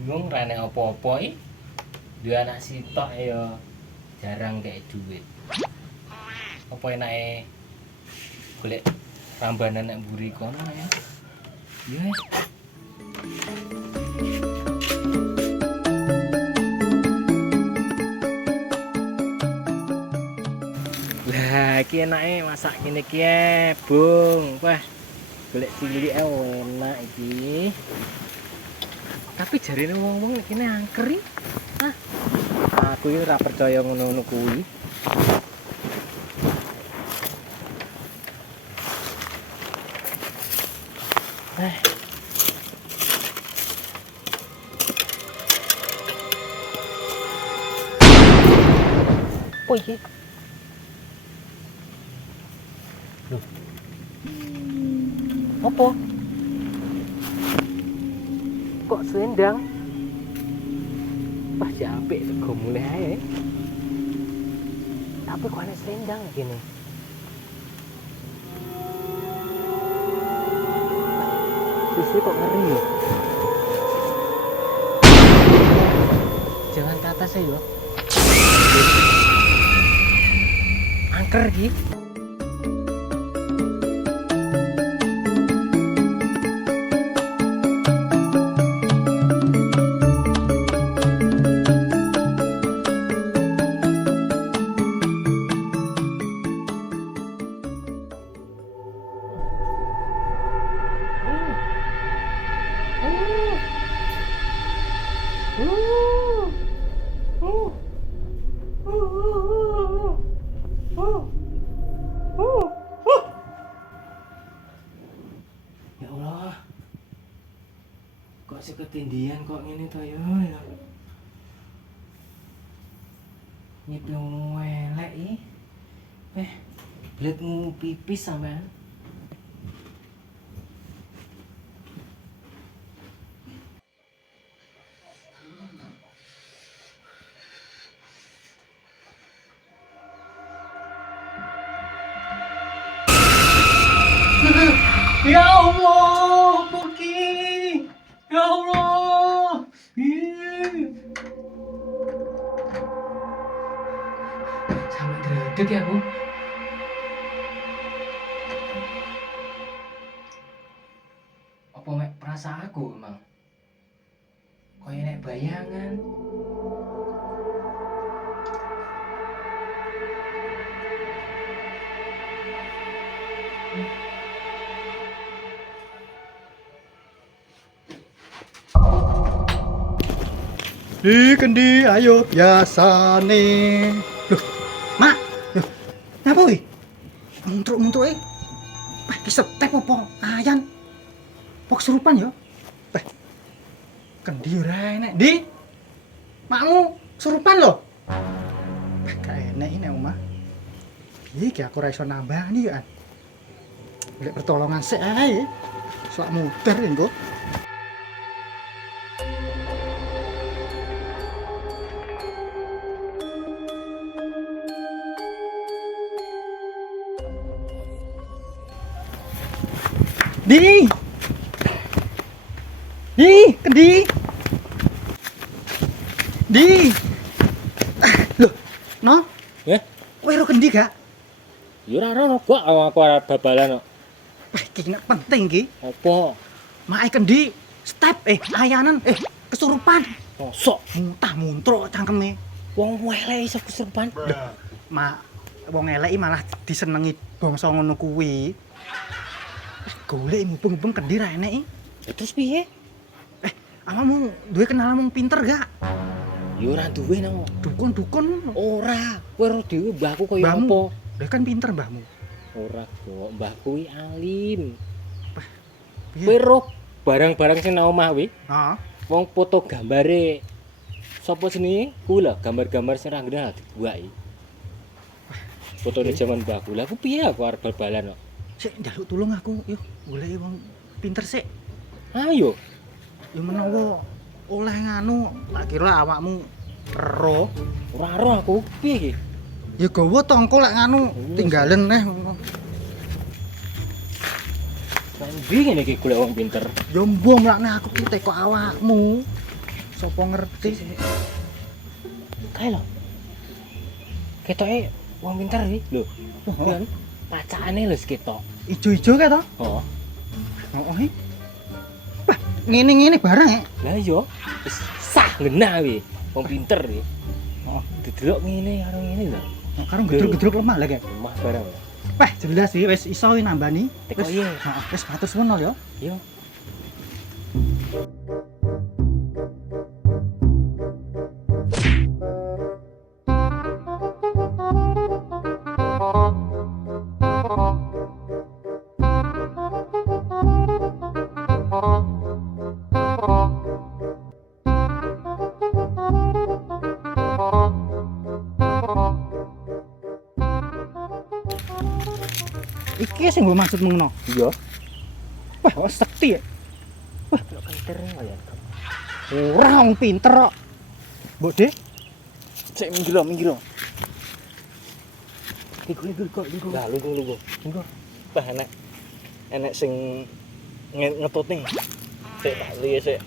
bingung rene apa-apa iki. Duwe anak sitok ya jarang kayak duit. Apa enake golek rambanan nek mburi kono ya. Iya. Lah iki enake masak ngene iki Bung. Wah, golek cilik enak iki. Tapi jarine wong-wong nek kene angker iki. Hah? Aku iki ora percaya ngono-ngono kuwi. Apa iki? Loh. Apa? Kok selendang? Wah, si apik sego mulih ae. Tapi kok ana selendang gini? Sisi kok ngeri ya? Jangan ke atas ya. Angker iki. Ya Allah, kok seketindian kok ngene to ya. Nyipi elek iki. Bletmu pipis sampean. Ya Allah, Buki. Ya Allah. Sampai gredeg ya, Bu. Apa mek perasa aku emang? Kayak nek bayangan. Di kendi ayo biasane. Loh, Mak. Loh, ngapa kuwi? Muntruk-muntruk e. Wah, ki setep apa ayan? Pok kesurupan ya? Wah. Kendi ora enek, Di. Makmu kesurupan lho. Wah, gak enek ini omah. Piye ki aku ora iso nambani kan? Golek pertolongan sik ae. Sak muter engko. Di, kendi, di, loh, no, kowe ro kendi gak? Ya ora ono kok aku arep babalan kok. Wah, iki nek penting iki. Apa? Mae kendi, step, ayanan, kesurupan. Mosok Muntah muntruk cangkeme. wong elek iso kesurupan. Mak, wong elek malah disenengi bangsa ngono kuwi. Golek mumpung-mumpung kendi ra enek. Ya terus piye? Awakmu duwe kenalan wong pinter gak? Ya ora duwe nang. Dukun-dukun. Ora, kowe ro dhewe mbahku kaya Mbahmu? apa? Lah kan pinter mbahmu. Ora kok, mbahku kuwi alim. Piye? Kowe ro barang-barang sing nang omah kuwi, Heeh. wong foto gambare sapa jenenge? Kuwi lho, gambar-gambar sing ra ngenal dibuaki. Fotone jaman mbahku. Lah aku piye aku arep bal-balan kok. Sik njaluk tulung aku, yo goleki wong pinter sik. Ayo. Yo menawa oleh nganu, tak kira awakmu ero. Ora ero aku. Piye iki? Ya gawa tongko lek nganu tinggalen neh. Nang ndi ngene iki golek wong pinter? Ya mbom lakne aku ki teko awakmu. Sopo ngerti. Kae lho. Ketoke wong pinter iki lho. Oh, Kan pacakane lho ketok. ijo-ijo kae to? Oh. Oh, wah, ngene-ngene barang ya. Lah iya, wis sah genah wi. Wong pinter iki. Oh, Didelok ngene karo ngene lho. karo gedruk-gedruk lemah lagi. Lemah barang. Wah, jelas sih wis iso nambani. Teko Wis, iya. heeh, wis matur suwun lho ya. Yo. Iki sing mbok maksud mengono. Iya. Wah, kok sekti ya. Wah, pinter ya. Ora wong pinter kok. Mbok De, Cek minggir. Ligo. Lah, ligo. Wah, enek sing ngetut nih. Cek tak liye sik.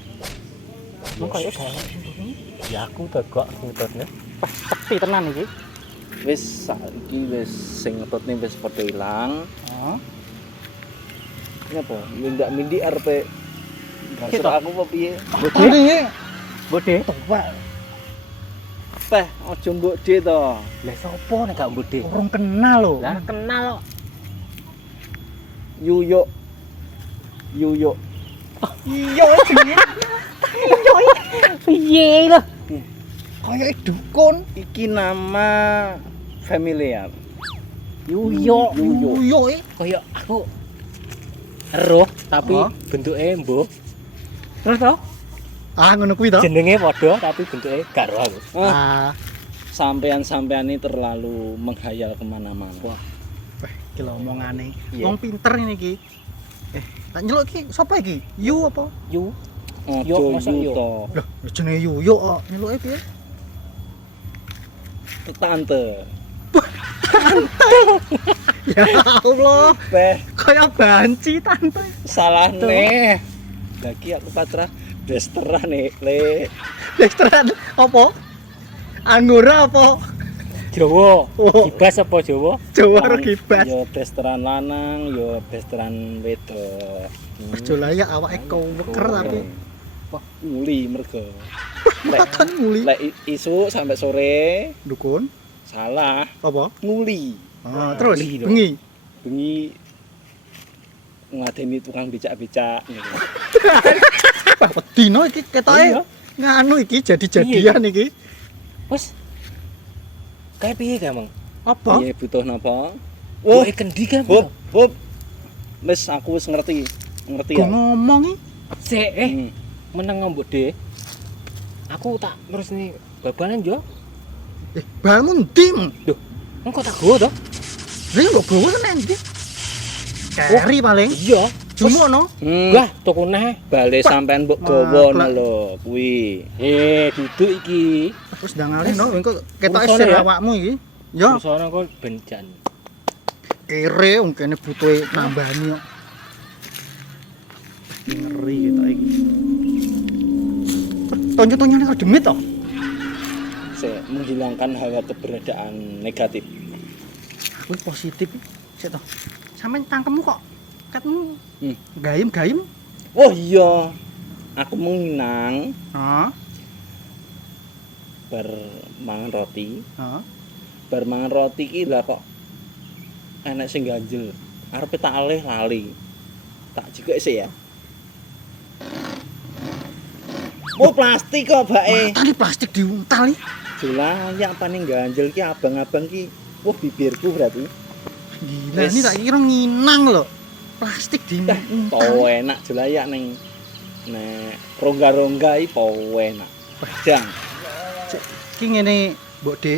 mongko ya gawe. Ya aku tegak ngetutnya. Wah, sekti tenan iki. Wis saiki wis sing ngetutne wis padha ilang. Heeh. Nyapa? Mindak mindi arepe Gitu. gasur aku apa piye? Bode. Bode. Wah, Peh, aja mbok de to. Lah sapa nek gak bode? urung kenal lho. Lah kenal kok. Yuyuk. Iya jenenge. Piye lho? Kayak dukun. Iki nama familiar. Yuyo. Yo Kaya aku eruh tapi Oh. bentuke mbuh. Terus to? Ah, ngono kuwi to. Jenenge padha tapi bentuke gak ero aku. Ah, Sampean-sampean ini terlalu menghayal kemana-mana. wah, iki lho omongane. Iya. Wong pinter ini iki. Tak nyeluk iki sapa iki? Yu apa? Yu. Aja Yo, masa yu yo? to. Loh, jenenge Yuyo kok. Nyeluke piye? Tante. Ya Allah, Peh, kayak banci tante. salah nih. Lagi aku patra besteran nih, Le. Dexteran apa? Anggora apa? Jawa. Oh. Kibas apa Jawa? Jawa karo kibas. Yo besteran lanang, yo besteran wedok. Aja layak awake koweker tapi Wah, nguli mergo. matan muli. Lek isu sampai sore Dukun salah apa? nguli. Ah, terus Beli dong. bengi. Bengi ngadeni tukang becak-becak gitu. Wah, wedino iki ketoke Iya. nganu iki jadi-jadian iki. Wes. Kayak piye ka, Mang? Apa? Piye butuh napa? Oh, Oh, kendi ka? hop. Wis aku wis ngerti. Ngerti Kok ya. ngomong iki? Sik, Hmm. meneng ngombe de. Aku tak terus nih babalan yo. Bangun dim. Engko tak gowo to? Lha kok bawa nang ndi? Keri paling. Iya. Jumo no. Wah, toko neh. Bale Wah, sampean mbok maklak. gawa lho kuwi. Duduk iki. Terus dangale no engko ketoke Urusane sir ya. awakmu iki. Ya, Sono kok benjan. kere wong kene butuhe nambani kok. Ngeri kita iki. Tonyo-tonyone kok demit to? Saya menghilangkan hawa keberadaan negatif. Aku positif sik to. Sampeyan tangkemmu kok katmu Hmm. gayem-gayem. Oh iya. Aku menginang Heeh. bar mangan roti. Heeh. Bar mangan roti ki lah kok enek sing ganjel. Arepe tak alih lali. Tak juga sih ya. Oh plastik kok bae. Tadi plastik diuntal iki. Julayak paling ganjel ki abang-abang ki. Wah bibirku berarti. Gila, Wes. ini tak kira nginang lho. Plastik Dah, diuntal. powe enak julayak ning nek rongga-rongga iki powe enak. Padang. Iki ngene, Mbok De,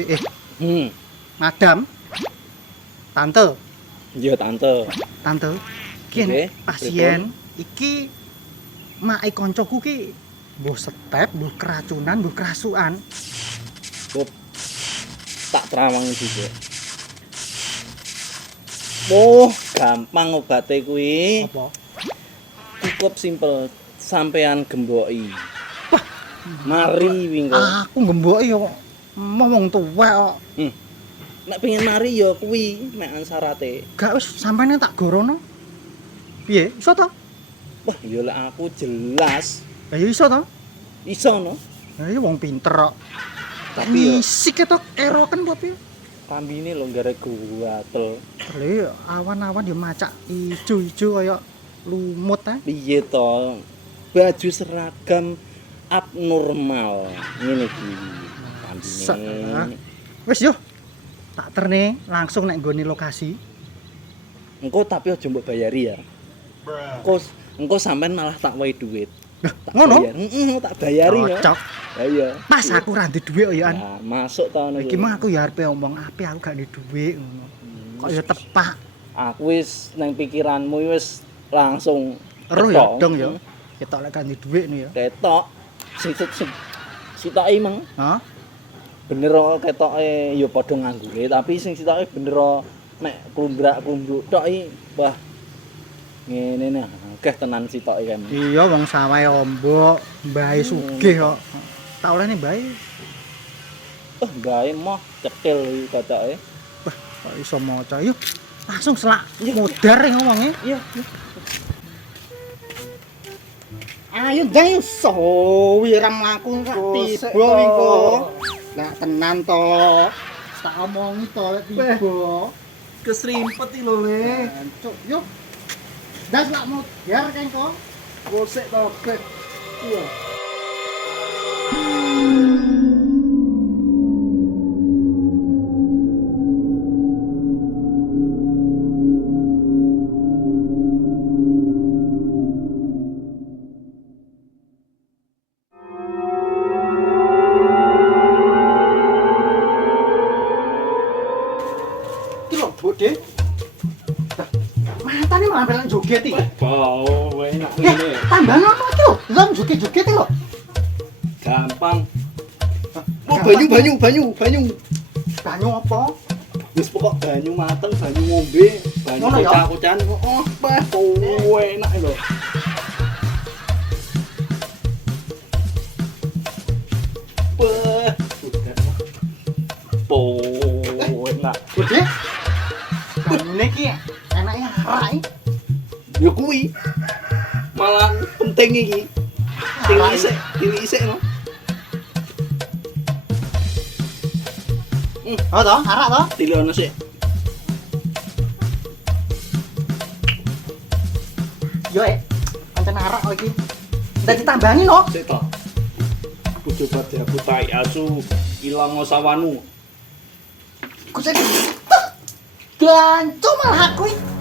Madam. Tante, Yo tante. tante. Iki Nggih, pasien iki mae koncoku ki mbuh step, mbuh keracunan, mbuh kerasukan. Tak terawang juga. Oh, gampang obate kuwi. Apa? Cukup simpel, sampean gemboki. Mari wingko. Aku gemboki yo mau wong tuwek kok. Nek pengen mari ya kuwi mek syarate. Gak wis sampene tak gorono. Piye? Iso to? Wah, ya lek aku jelas Lah ya iso to? iso no. Ya ya wong pinter kok. Tapi yo Nisik ketok eroken apa piye? kambine lho garek gatel. Lha awan-awan yo macak ijo-ijo kaya lumut ta. Piye to? Baju seragam abnormal ngene iki. Kambine. Wis yo. Tak terne langsung nek nggone lokasi. Engko tapi aja mbok bayari ya. Engko sampean malah tak wae duit. Tak ngono? bayar. Tak bayari ya. Cocok. Ya iya. Pas aku ra ndek dhuwit yo an. Nah, masuk to ngono Iki mah aku ya arepe omong ape aku gak ndek dhuwit ngono. Kok ya tepak. Aku wis nang pikiranmu wis langsung Eruh ya ketok. dong ya. Ketok lek gak ndek dhuwit nih ya. Ketok. Sitoke mang Hah? bener ketoke ya padha nganggure tapi sing sitoke bener nek klumbrak-klumbruk tok iki wah ngene nih akeh tenan sitoke kan. Iya wong sawahe ombok, mbahe sugih kok. Tak olehne mbahe. Oh, gawe moh cetil kocoke. Kok iso maca. Yuk, langsung selak modar ngomonge. Iya. Ayo jang iso wirang mlaku kok tiba engko. Lah tenan to. Tak omongi to lek tiba. Kesrimpet iki lho Le. Cuk, yuk. Das lak modar kan kok. Gosek to, Beb. Iya. Iki lho, Bode. Dah, matane malah belan joget iki. Bau enak Tambah nono iki lho. Lha joget-joget iki lho. Gampang. Mau Gampang. banyu. Banyu apa? Wis pokok banyu mateng, banyu ngombe, banyu Ngono ya? kocak-kocakan. Oh, bah, enak lho. Bah, udah. Enak. Bode. Banyune iki enake harak iki. Ya kuwi. Malah penting iki. Tinggi isik no. Oh toh, harak toh? Tilono sik. Yo pancen harak kok iki. Ndak ditambani no. Sik to. Aku coba diaku tai asu ilang sawanmu. Kok jadi gancu malah aku iki.